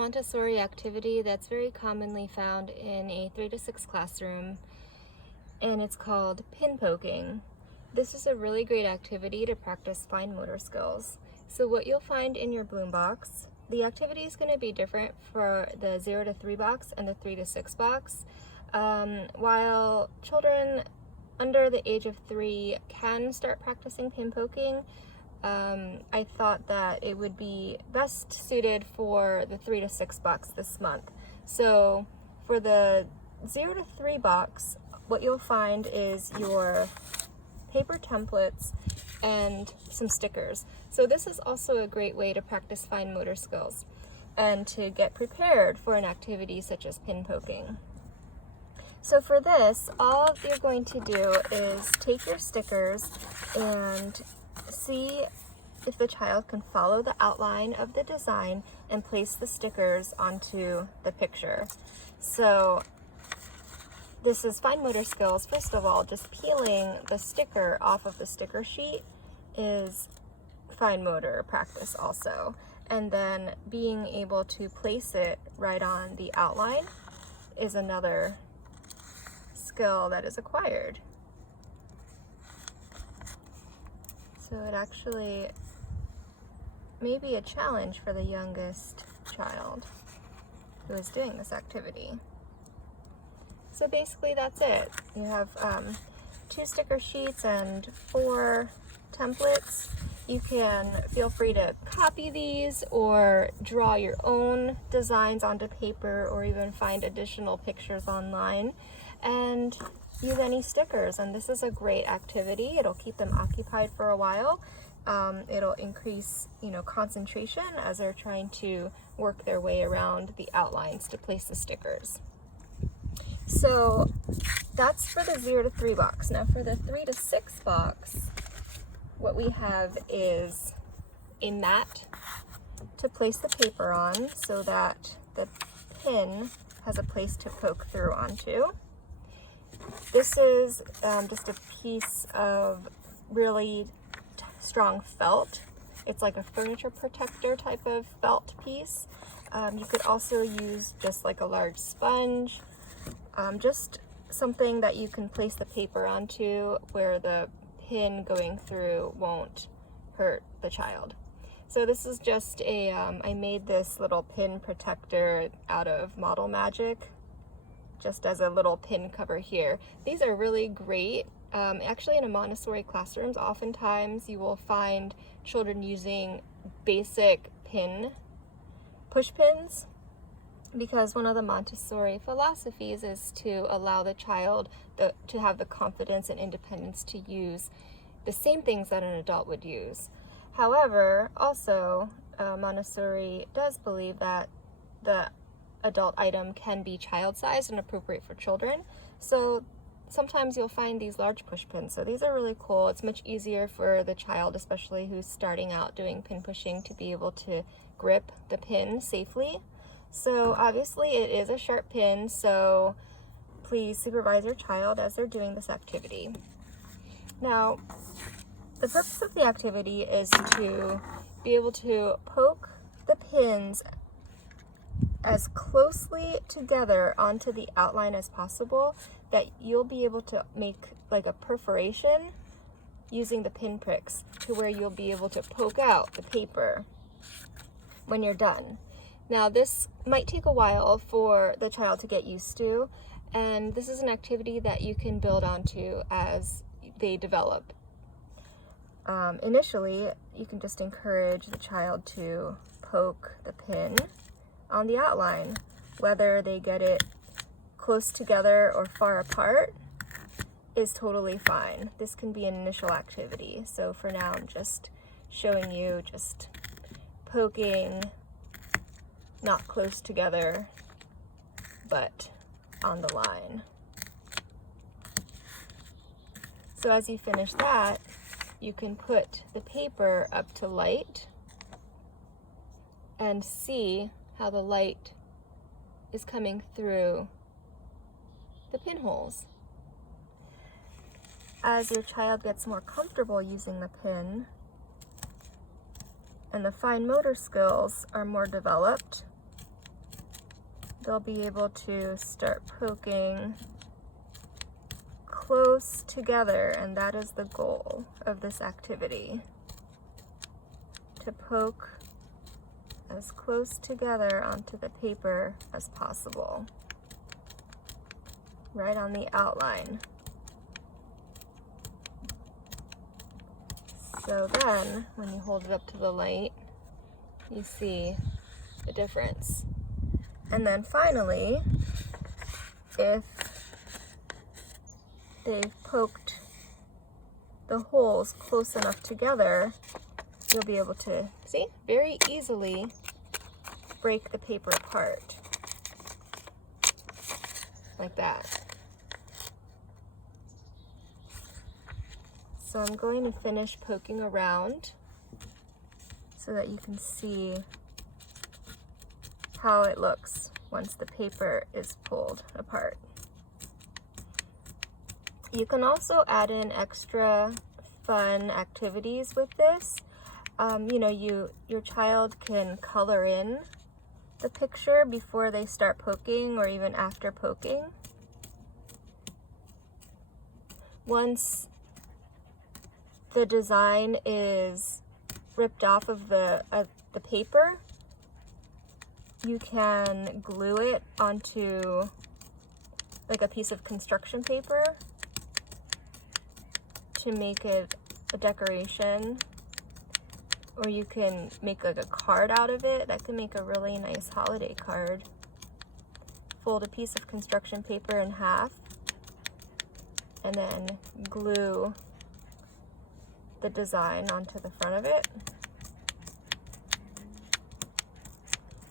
Montessori activity that's very commonly found in a 3 to 6 classroom, and it's called pin poking. This is a really great activity to practice fine motor skills. So what you'll find in your bloom box, the activity is going to be different for the 0 to 3 box and the 3 to 6 box. While children under the age of 3 can start practicing pin poking, I thought that it would be best suited for the 3 to 6 box this month. So for the 0 to 3 box, what you'll find is your paper templates and some stickers. So this is also a great way to practice fine motor skills and to get prepared for an activity such as pin poking. So for this, all you're going to do is take your stickers and see if the child can follow the outline of the design and place the stickers onto the picture. So this is fine motor skills. First of all, just peeling the sticker off of the sticker sheet is fine motor practice also. And then being able to place it right on the outline is another skill that is acquired. So it actually may be a challenge for the youngest child who is doing this activity. So basically that's it. You have 2 sticker sheets and 4 templates. You can feel free to copy these or draw your own designs onto paper, or even find additional pictures online and use any stickers. And this is a great activity. It'll keep them occupied for a while. It'll increase, concentration as they're trying to work their way around the outlines to place the stickers. So that's for the 0 to 3 box. Now for the 3 to 6 box, what we have is a mat to place the paper on so that the pin has a place to poke through onto. This is just a piece of really strong felt. It's like a furniture protector type of felt piece. You could also use just like a large sponge, just something that you can place the paper onto where the pin going through won't hurt the child. So this is just I made this little pin protector out of Model Magic, just as a little pin cover here. These are really great. Actually, in a Montessori classrooms, oftentimes you will find children using basic push pins, because one of the Montessori philosophies is to allow the child to have the confidence and independence to use the same things that an adult would use. However, also, Montessori does believe that the adult item can be child-sized and appropriate for children. So sometimes you'll find these large push pins. So these are really cool. It's much easier for the child, especially who's starting out doing pin pushing, to be able to grip the pin safely. So obviously it is a sharp pin, so please supervise your child as they're doing this activity. Now, the purpose of the activity is to be able to poke the pins as closely together onto the outline as possible, that you'll be able to make like a perforation using the pin pricks to where you'll be able to poke out the paper when you're done. Now this might take a while for the child to get used to, and this is an activity that you can build onto as they develop. Initially, you can just encourage the child to poke the pin on the outline. Whether they get it close together or far apart is totally fine. This can be an initial activity. So for now, I'm just showing you just poking, not close together, but on the line. So as you finish that, you can put the paper up to light and see how the light is coming through the pinholes. As your child gets more comfortable using the pin and the fine motor skills are more developed, they'll be able to start poking close together, and that is the goal of this activity, to poke as close together onto the paper as possible, right on the outline. So then, when you hold it up to the light, you see the difference. And then finally, if they've poked the holes close enough together, you'll be able to, see, very easily break the paper apart, like that. So I'm going to finish poking around so that you can see how it looks once the paper is pulled apart. You can also add in extra fun activities with this. Your child can color in the picture before they start poking or even after poking. Once the design is ripped off of the paper, you can glue it onto like a piece of construction paper to make it a decoration, or you can make like a card out of it. That can make a really nice holiday card. Fold a piece of construction paper in half and then glue the design onto the front of it.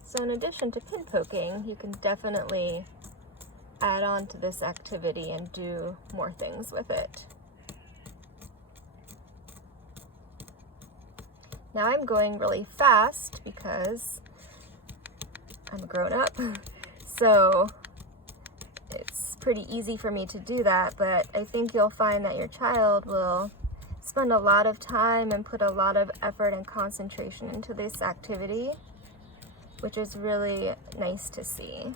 So in addition to pin poking, you can definitely add on to this activity and do more things with it. Now I'm going really fast because I'm a grown-up, so it's pretty easy for me to do that, but I think you'll find that your child will spend a lot of time and put a lot of effort and concentration into this activity, which is really nice to see.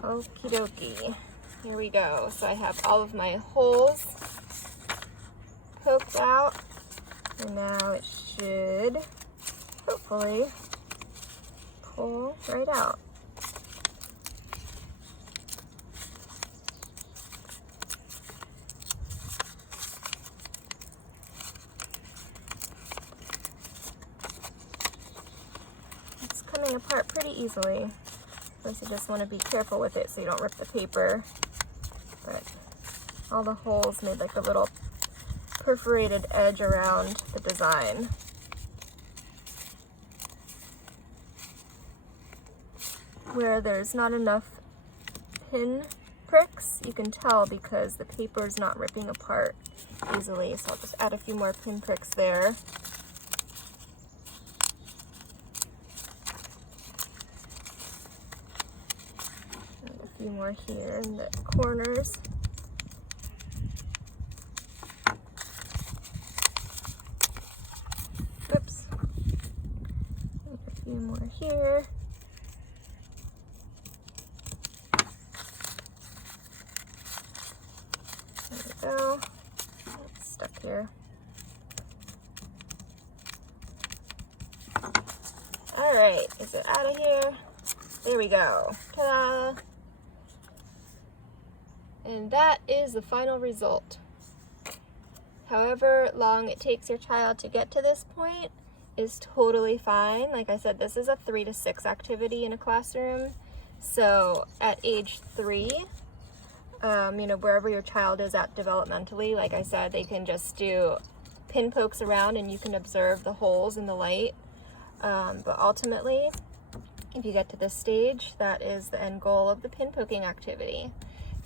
Okie dokie, here we go. So I have all of my holes poked out, and now it should hopefully pull right out. It's coming apart pretty easily. Of course, you just want to be careful with it so you don't rip the paper, but all the holes made like a little perforated edge around the design. Where there's not enough pin pricks, you can tell because the paper is not ripping apart easily. So I'll just add a few more pin pricks there. And a few more here in the corners. Oops. And a few more here. Go. It's stuck here. All right, is it out of here? There we go. Ta-da! And that is the final result. However long it takes your child to get to this point is totally fine. Like I said, this is a 3 to 6 activity in a classroom. So at age 3, wherever your child is at developmentally, like I said, they can just do pin pokes around and you can observe the holes in the light. But ultimately, if you get to this stage, that is the end goal of the pin poking activity.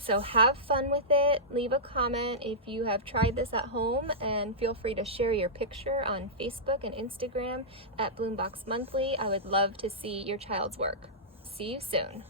So have fun with it. Leave a comment if you have tried this at home, and feel free to share your picture on Facebook and Instagram at Bloombox Monthly. I would love to see your child's work. See you soon.